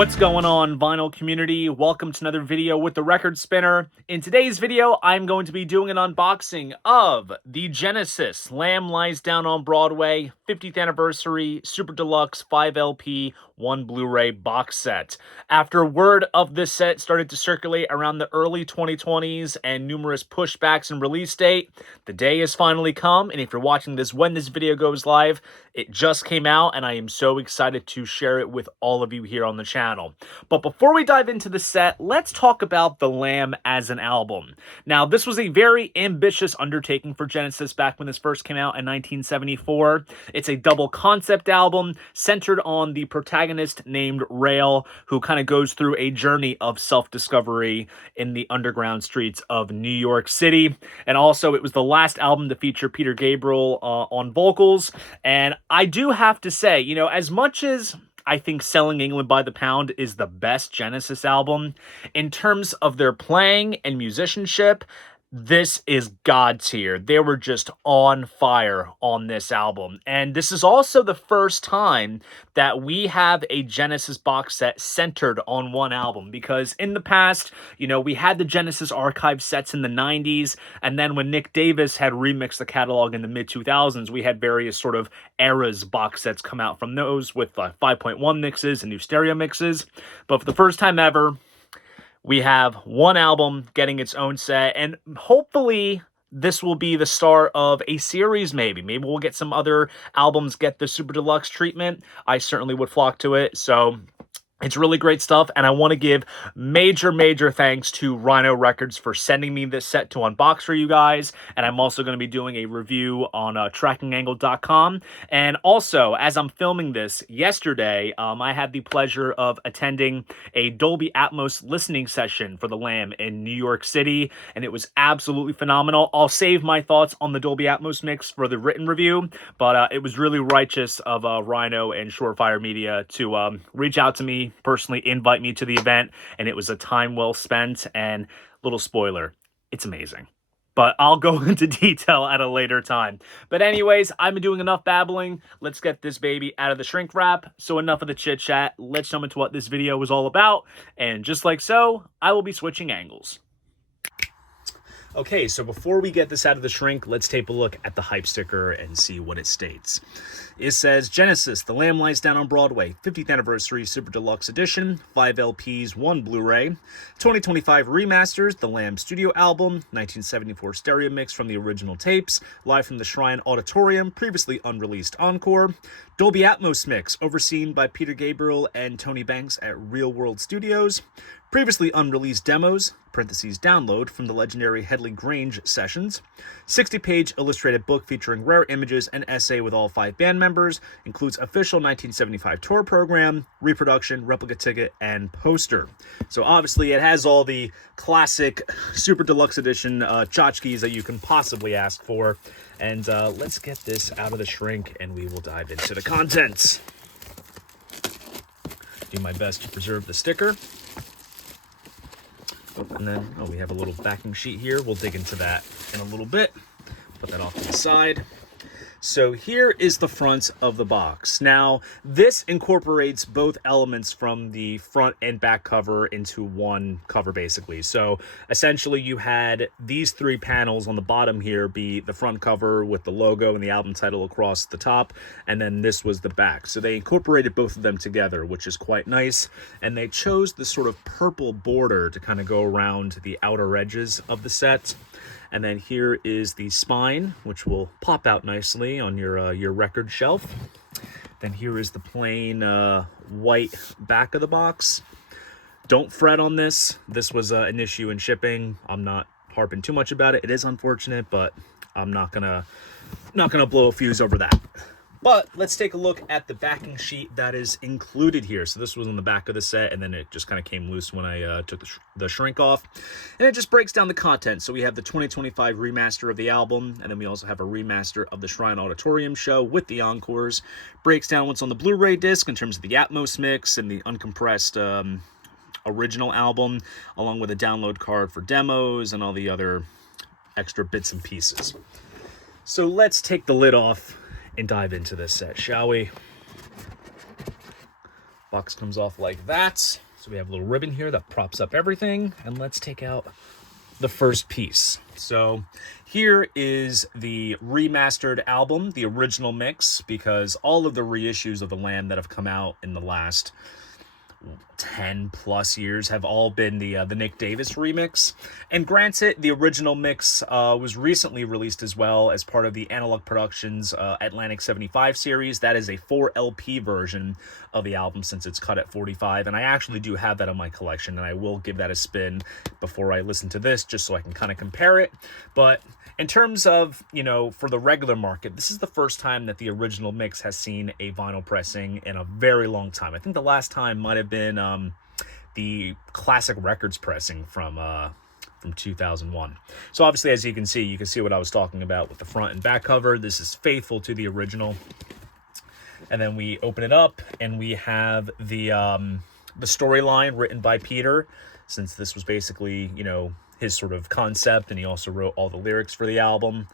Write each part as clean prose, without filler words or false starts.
What's going on, vinyl community? Welcome to another video with the Record Spinner. In today's video, I'm going to be doing an unboxing of the Genesis Lamb Lies Down on Broadway 50th Anniversary Super Deluxe 5LP 1 Blu-ray box set. After word of this set started to circulate around the early 2020s and numerous pushbacks and release date, the day has finally come, and if you're watching this when this video goes live, it just came out, and I am so excited to share it with all of you here on the channel. But before we dive into the set, let's talk about the Lamb as an album. Now, this was a very ambitious undertaking for Genesis back when this first came out in 1974. It's a double concept album centered on the protagonist named Rail, who kind of goes through a journey of self-discovery in the underground streets of New York City. And also, it was the last album to feature Peter Gabriel on vocals. And I do have to say, you know, as much as I think Selling England by the Pound is the best Genesis album, in terms of their playing and musicianship, this is God tier. They were just on fire on this album. And this is also the first time that we have a Genesis box set centered on one album. Because in the past, you know, we had the Genesis archive sets in the 90s. And then when Nick Davis had remixed the catalog in the mid-2000s, we had various sort of eras box sets come out from those with 5.1 mixes and new stereo mixes. But for the first time ever, we have one album getting its own set, and hopefully this will be the start of a series, maybe. Maybe we'll get some other albums get the Super Deluxe treatment. I certainly would flock to it, so it's really great stuff, and I want to give major thanks to Rhino Records for sending me this set to unbox for you guys, and I'm also going to be doing a review on trackingangle.com. And also, as I'm filming this, yesterday, I had the pleasure of attending a Dolby Atmos listening session for the Lamb in New York City, and it was absolutely phenomenal. I'll save my thoughts on the Dolby Atmos mix for the written review, but it was really righteous of Rhino and Shorefire Media to reach out to me, personally invite me to the event, and it was a time well spent. And little spoiler, it's amazing, but I'll go into detail at a later time. But anyways, I've been doing enough babbling. Let's get this baby out of the shrink wrap. So enough of the chit chat. Let's jump into what this video was all about, and just like so, I will be switching angles. Okay, so before we get this out of the shrink, let's take a look at the hype sticker and see what it states. It says, Genesis, The Lamb Lies Down on Broadway, 50th Anniversary Super Deluxe Edition, 5 LPs, 1 Blu-ray, 2025 remasters, The Lamb Studio Album, 1974 stereo mix from the original tapes, live from the Shrine Auditorium, previously unreleased encore, Dolby Atmos mix, overseen by Peter Gabriel and Tony Banks at Real World Studios, previously unreleased demos, parentheses download from the legendary Headley Grange sessions, 60-page illustrated book featuring rare images and essay with all 5 band members, includes official 1975 tour program, reproduction, replica ticket, and poster. So obviously it has all the classic Super Deluxe Edition tchotchkes that you can possibly ask for. And let's get this out of the shrink and we will dive into the contents. Do my best to preserve the sticker. And then, we have a little backing sheet here. We'll dig into that in a little bit. Put that off to the side. So here is the front of the box. Now, this incorporates both elements from the front and back cover into one cover, basically. So essentially, you had these 3 panels on the bottom here be the front cover with the logo and the album title across the top, and then this was the back. So they incorporated both of them together, which is quite nice. And they chose the sort of purple border to kind of go around the outer edges of the set. And then here is the spine, which will pop out nicely on your record shelf. Then here is the plain white back of the box. Don't fret on this. This was an issue in shipping. I'm not harping too much about it. It is unfortunate, but I'm not gonna blow a fuse over that. But let's take a look at the backing sheet that is included here. So this was on the back of the set, and then it just kind of came loose when I took the shrink off. And it just breaks down the content. So we have the 2025 remaster of the album, and then we also have a remaster of the Shrine Auditorium show with the encores. Breaks down what's on the Blu-ray disc in terms of the Atmos mix and the uncompressed original album, along with a download card for demos and all the other extra bits and pieces. So let's take the lid off and dive into this set, shall we? Box comes off like that. So we have a little ribbon here that props up everything. And let's take out the first piece. So here is the remastered album, the original mix, because all of the reissues of the Lamb that have come out in the last 10 plus years have all been the Nick Davis remix. And granted, the original mix was recently released as well as part of the Analog Productions Atlantic 75 series. That is a 4LP version of the album since it's cut at 45, and I actually do have that in my collection, and I will give that a spin before I listen to this just so I can kind of compare it. But in terms of, you know, for the regular market, this is the first time that the original mix has seen a vinyl pressing in a very long time. I think the last time might have been the Classic Records pressing from 2001. So obviously, as you can see what I was talking about with the front and back cover. This is faithful to the original. And then we open it up, and we have the storyline written by Peter, since this was basically, you know, his sort of concept, and he also wrote all the lyrics for the album.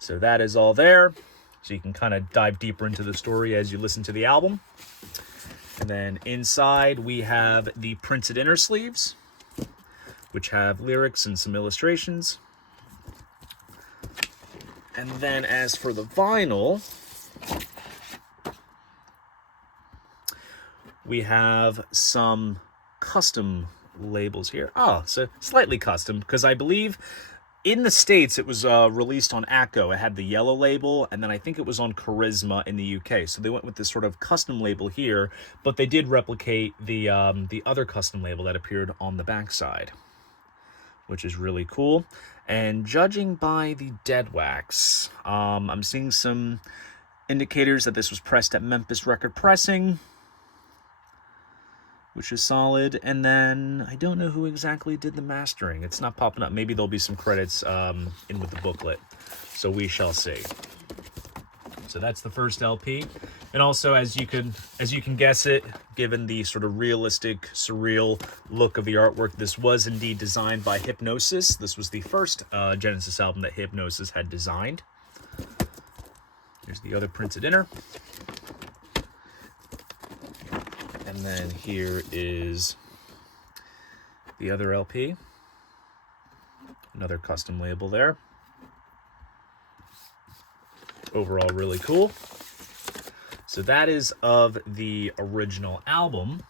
So that is all there. So you can kind of dive deeper into the story as you listen to the album. And then inside we have the printed inner sleeves, which have lyrics and some illustrations. And then as for the vinyl, we have some custom labels here. So slightly custom, because I believe in the States it was released on Acco. It had the yellow label, and then I think it was on Charisma in the UK. So they went with this sort of custom label here, but they did replicate the other custom label that appeared on the backside, which is really cool. And judging by the dead wax, I'm seeing some indicators that this was pressed at Memphis Record Pressing, which is solid. And then I don't know who exactly did the mastering. It's not popping up. Maybe there'll be some credits in with the booklet. So we shall see. So that's the first LP. And also, as you can guess it, given the sort of realistic, surreal look of the artwork, this was indeed designed by Hypnosis. This was the first Genesis album that Hypnosis had designed. Here's the other printed inner. And then here is the other LP. Another custom label there. Overall, really cool. So that is of the original album.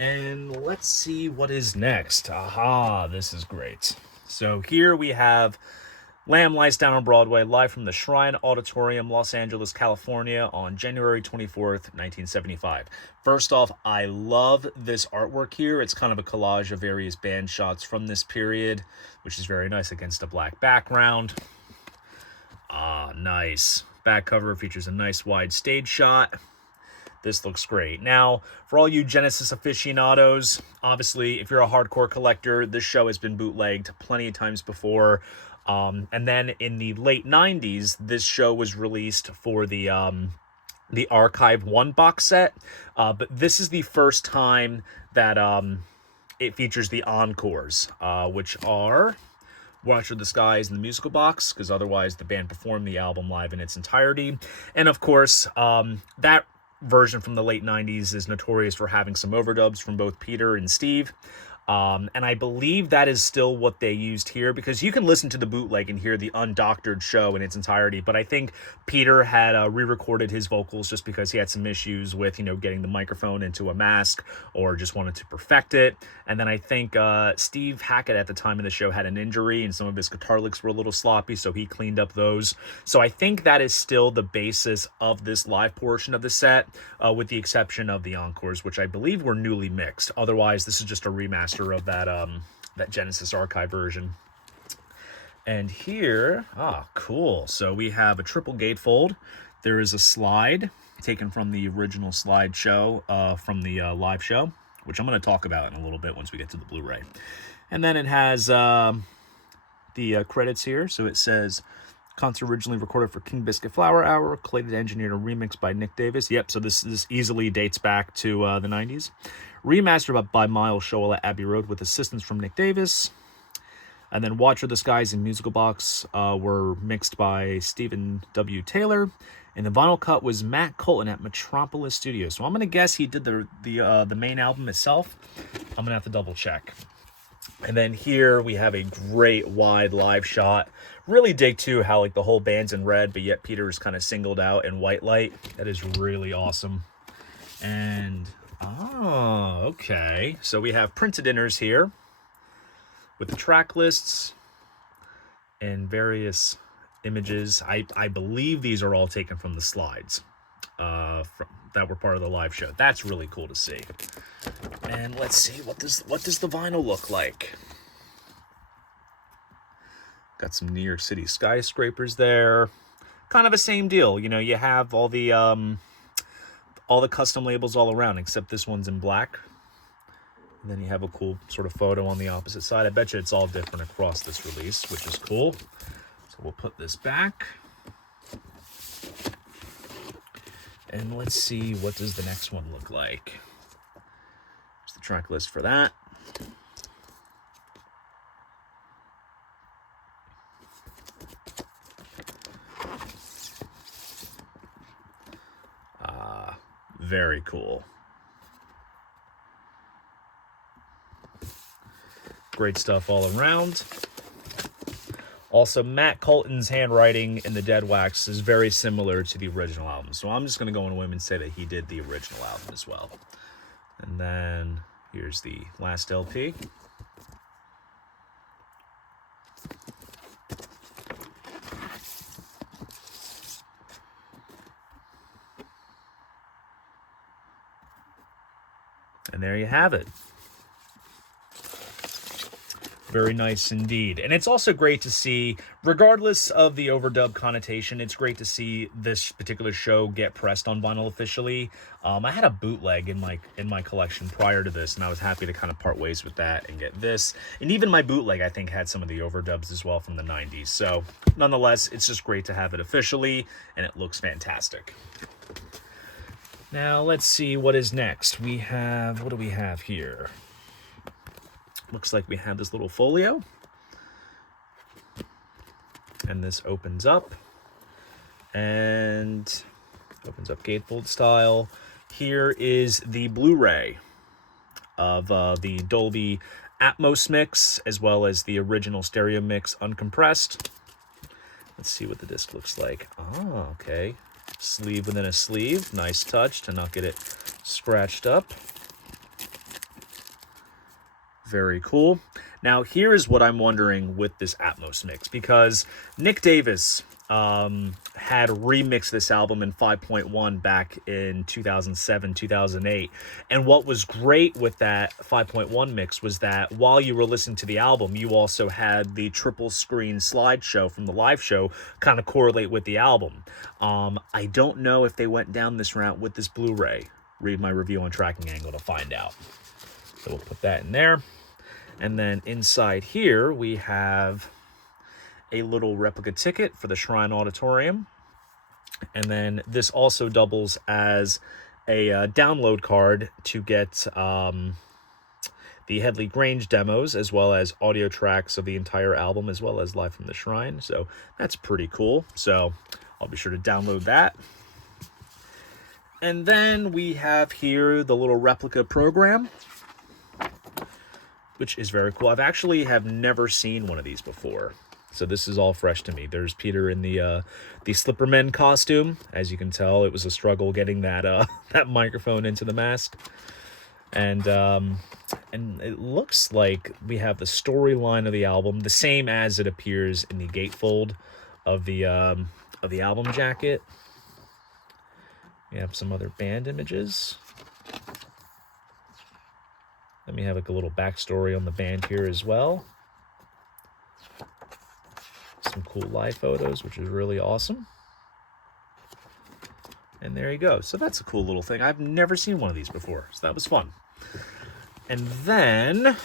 And let's see what is next. Aha, this is great. So here we have Lamb Lies Down on Broadway, live from the Shrine Auditorium, Los Angeles, California, on January 24th, 1975. First off, I love this artwork here. It's kind of a collage of various band shots from this period, which is very nice against a black background. Nice. Back cover features a nice wide stage shot. This looks great. Now, for all you Genesis aficionados, obviously, if you're a hardcore collector, this show has been bootlegged plenty of times before. And then in the late 90s, this show was released for the Archive 1 box set. But this is the first time that it features the encores, which are Watch of the Skies and the musical box, because otherwise the band performed the album live in its entirety. And of course, that version from the late 90s is notorious for having some overdubs from both Peter and Steve. And I believe that is still what they used here, because you can listen to the bootleg and hear the undoctored show in its entirety. But I think Peter had re-recorded his vocals just because he had some issues with, you know, getting the microphone into a mask, or just wanted to perfect it. And then I think Steve Hackett at the time of the show had an injury, and some of his guitar licks were a little sloppy, so he cleaned up those. So I think that is still the basis of this live portion of the set, with the exception of the encores, which I believe were newly mixed. Otherwise, this is just a remaster of that that Genesis archive version. And here, cool. So we have a triple gatefold. There is a slide taken from the original slideshow from the live show, which I'm going to talk about in a little bit once we get to the Blu-ray. And then it has the credits here. So it says, concert originally recorded for King Biscuit Flower Hour, collated, engineered, and remixed by Nick Davis. Yep, so this easily dates back to the 90s. Remastered by Miles Shoal at Abbey Road with assistance from Nick Davis. And then Watch of the Skies and Musical Box were mixed by Stephen W. Taylor. And the vinyl cut was Matt Colton at Metropolis Studios. So I'm going to guess he did the main album itself. I'm going to have to double check. And then here we have a great wide live shot. Really dig too how like the whole band's in red, but yet Peter is kind of singled out in white light. That is really awesome. And, oh, okay. So we have printed inners here with the track lists and various images. I believe these are all taken from the slides that were part of the live show. That's really cool to see. And let's see, what does the vinyl look like? Got some New York City skyscrapers there. Kind of the same deal. You know, you have all the custom labels all around, except this one's in black. And then you have a cool sort of photo on the opposite side. I bet you it's all different across this release, which is cool. So we'll put this back. And let's see, what does the next one look like? There's the track list for that. Very cool. Great stuff all around. Also, Matt Colton's handwriting in the Dead Wax is very similar to the original album. So I'm just going to go on a whim and say that he did the original album as well. And then here's the last LP. And there you have it. Very nice indeed. And it's also great to see, regardless of the overdub connotation, it's great to see this particular show get pressed on vinyl officially. I had a bootleg in my collection prior to this, and I was happy to kind of part ways with that and get this. And even my bootleg, I think, had some of the overdubs as well from the 90s. So nonetheless, it's just great to have it officially, and it looks fantastic. Now, let's see what is next. We have, what do we have here? Looks like we have this little folio. And this opens up. And opens up gatefold style. Here is the Blu-ray of the Dolby Atmos mix, as well as the original stereo mix uncompressed. Let's see what the disc looks like. Oh, okay. Sleeve within a sleeve. Nice touch to not get it scratched up. Very cool. Now, here's what I'm wondering with this Atmos mix, because Nick Davis had remixed this album in 5.1 back in 2007, 2008. And what was great with that 5.1 mix was that while you were listening to the album, you also had the triple screen slideshow from the live show kind of correlate with the album. I don't know if they went down this route with this Blu-ray. Read my review on Tracking Angle to find out. So we'll put that in there. And then inside here, we have a little replica ticket for the Shrine Auditorium. And then this also doubles as a download card to get the Headley Grange demos, as well as audio tracks of the entire album, as well as Live from the Shrine. So that's pretty cool. So I'll be sure to download that. And then we have here the little replica program, which is very cool. I've actually have never seen one of these before, so this is all fresh to me. There's Peter in the Slipperman costume. As you can tell, it was a struggle getting that that microphone into the mask. And it looks like we have the storyline of the album, the same as it appears in the gatefold of the album jacket. We have some other band images. Let me have like a little backstory on the band here as well. Some cool live photos, which is really awesome. And there you go. So that's a cool little thing. I've never seen one of these before, so that was fun. And then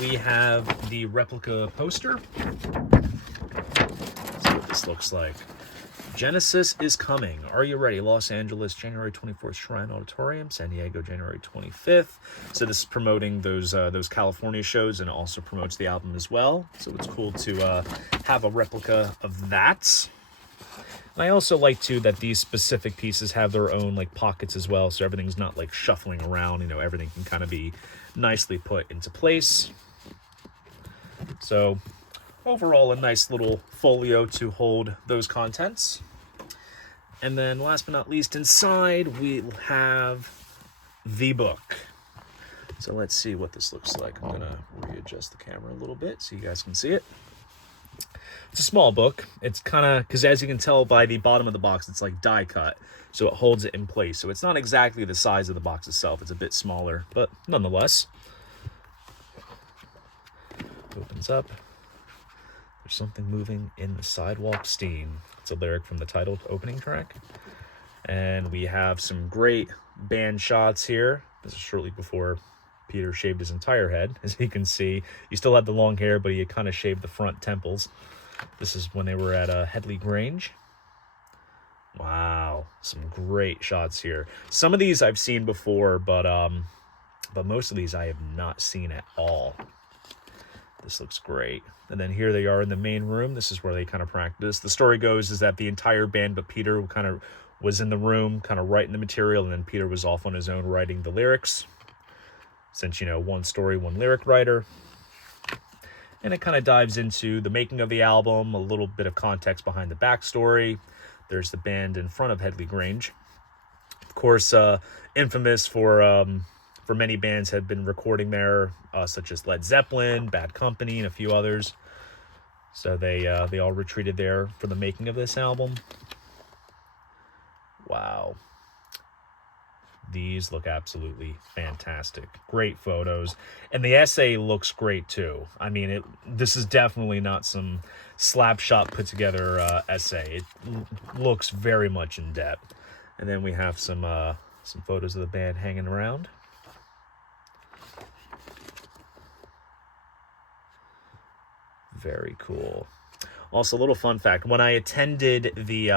we have the replica poster. Let's see what this looks like. Genesis is coming. Are you ready? Los Angeles, January 24th, Shrine Auditorium. San Diego, January 25th. So this is promoting those California shows, and it also promotes the album as well. So it's cool to have a replica of that. And I also like, too, that these specific pieces have their own, like, pockets as well, so everything's not, like, shuffling around. You know, everything can kind of be nicely put into place. So, overall, a nice little folio to hold those contents. And then, last but not least, inside, we'll have the book. So, let's see what this looks like. I'm going to readjust the camera a little bit so you guys can see it. It's a small book. It's kind of, because as you can tell by the bottom of the box, it's like die cut, so it holds it in place. So it's not exactly the size of the box itself. It's a bit smaller, but nonetheless. Opens up. There's something moving in the sidewalk steam. It's a lyric from the titled opening track. And we have some great band shots here. This is shortly before Peter shaved his entire head. As you can see, he still had the long hair, but he had kind of shaved the front temples. This is when they were at Headley Grange. Wow, some great shots here. Some of these I've seen before, but most of these I have not seen at all. This looks great. And then here they are in the main room. This is where they kind of practice. The story goes is that the entire band, but Peter kind of was in the room, kind of writing the material, and then Peter was off on his own writing the lyrics. Since, you know, one story, one lyric writer. And it kind of dives into the making of the album, a little bit of context behind the backstory. There's the band in front of Headley Grange. Of course, infamous for many bands had been recording there, such as Led Zeppelin, Bad Company, and a few others. So they all retreated there for the making of this album. Wow. These look absolutely fantastic. Great photos. And the essay looks great, too. I mean, this is definitely not some slap shot put together essay. It looks very much in depth. And then we have some photos of the band hanging around. Very cool. Also, a little fun fact. When I attended the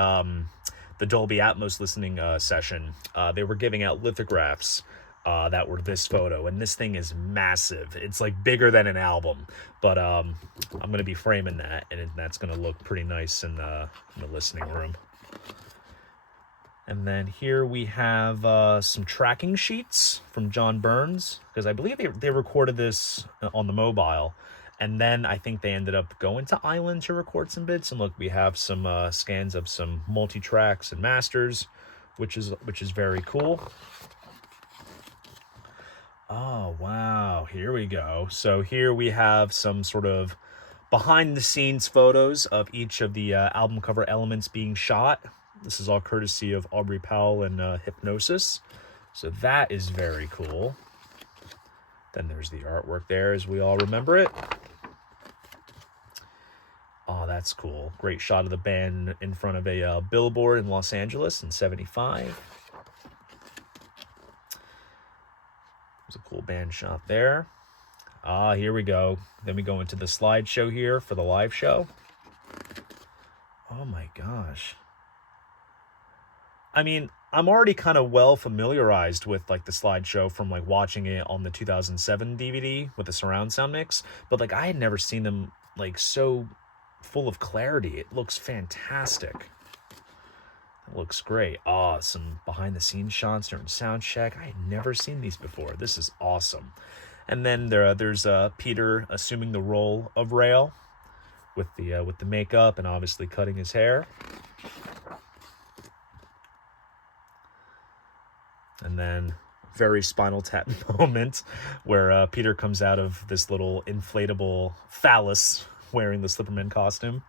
Dolby Atmos listening session, they were giving out lithographs that were this photo, and this thing is massive. It's like bigger than an album, but I'm going to be framing that, and that's going to look pretty nice in the listening room. And then here we have some tracking sheets from John Burns, because I believe they recorded this on the mobile. And then I think they ended up going to Island to record some bits. And look, we have some scans of some multi-tracks and masters, which is very cool. Oh, wow. Here we go. So here we have some sort of behind-the-scenes photos of each of the album cover elements being shot. This is all courtesy of Aubrey Powell and Hypnosis. So that is very cool. Then there's the artwork there as we all remember it. Oh, that's cool. Great shot of the band in front of a billboard in Los Angeles in '75. There's a cool band shot there. Ah, here we go. Then we go into the slideshow here for the live show. Oh my gosh. I mean, I'm already kind of well familiarized with like the slideshow from like watching it on the 2007 DVD with the surround sound mix, but like I had never seen them like so full of clarity. It looks fantastic. It looks great. Oh, some behind the scenes shots during sound check. I had never seen these before. This is awesome. And then there's Peter assuming the role of Rail with the makeup and obviously cutting his hair. And then very Spinal Tap moment where Peter comes out of this little inflatable phallus wearing the Slipperman costume.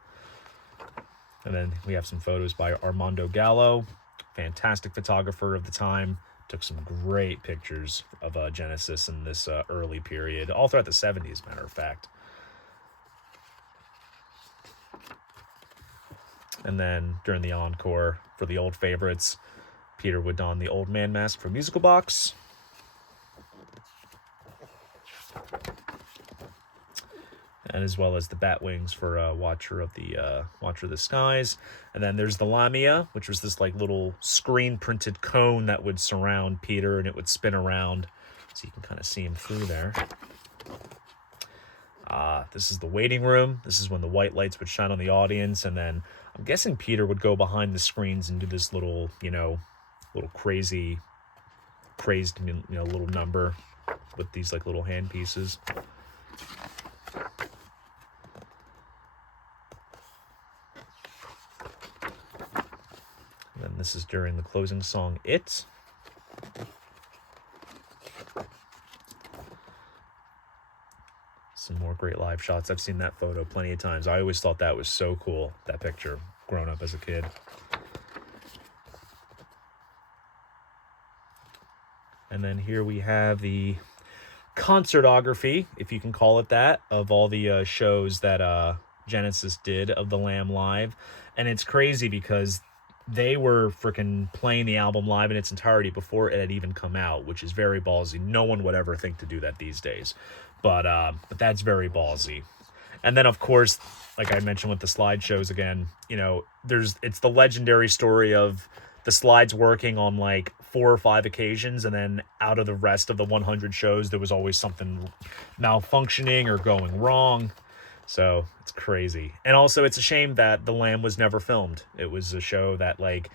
And then we have some photos by Armando Gallo, fantastic photographer of the time. Took some great pictures of Genesis in this early period, all throughout the 70s, matter of fact. And then during the encore for the old favorites, Peter would don the old man mask for Musical Box. and as well as the bat wings for Watcher of the Skies. And then there's the Lamia, which was this like little screen printed cone that would surround Peter and it would spin around, so you can kind of see him through there. This is the waiting room. This is when the white lights would shine on the audience, and then I'm guessing Peter would go behind the screens and do this little, little crazy, little number with these like little hand pieces. And then this is during the closing song, It. Some more great live shots. I've seen that photo plenty of times. I always thought that was so cool, that picture, growing up as a kid. And then here we have the concertography, if you can call it that, of all the shows that Genesis did of the Lamb Live. And it's crazy because they were freaking playing the album live in its entirety before it had even come out, which is very ballsy. No one would ever think to do that these days. But that's very ballsy. And then, of course, like I mentioned with the slideshows again, it's the legendary story of the slides working on like 4 or 5 occasions, and then out of the rest of the 100 shows, there was always something malfunctioning or going wrong. So it's crazy. And also, it's a shame that The Lamb was never filmed. It was a show that like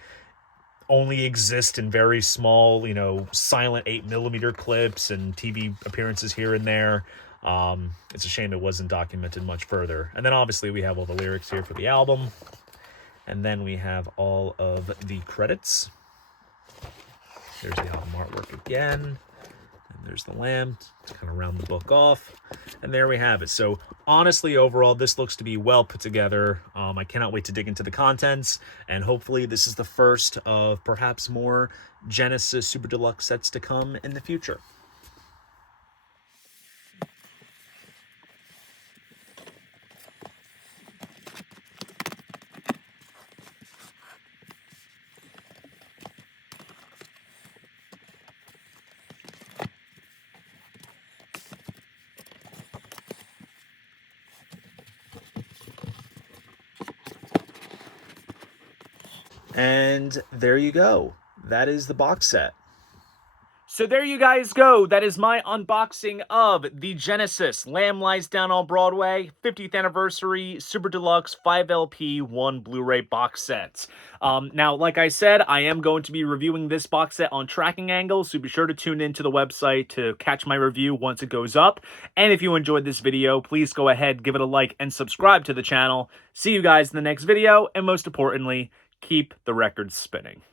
only exists in very small, silent 8mm clips and TV appearances here and there. It's a shame it wasn't documented much further. And then obviously we have all the lyrics here for the album. And then we have all of the credits. There's the album artwork again. And there's the Lamb to kind of round the book off. And there we have it. So honestly, overall, this looks to be well put together. I cannot wait to dig into the contents. And hopefully this is the first of perhaps more Genesis Super Deluxe sets to come in the future. And there you go. That is the box set. So there you guys go. That is my unboxing of the Genesis Lamb Lies Down on Broadway 50th Anniversary Super Deluxe 5LP 1 Blu-ray box set. Now, like I said, I am going to be reviewing this box set on Tracking Angle, so be sure to tune into the website to catch my review once it goes up. And if you enjoyed this video, please go ahead, give it a like, and subscribe to the channel. See you guys in the next video, and most importantly, keep the records spinning.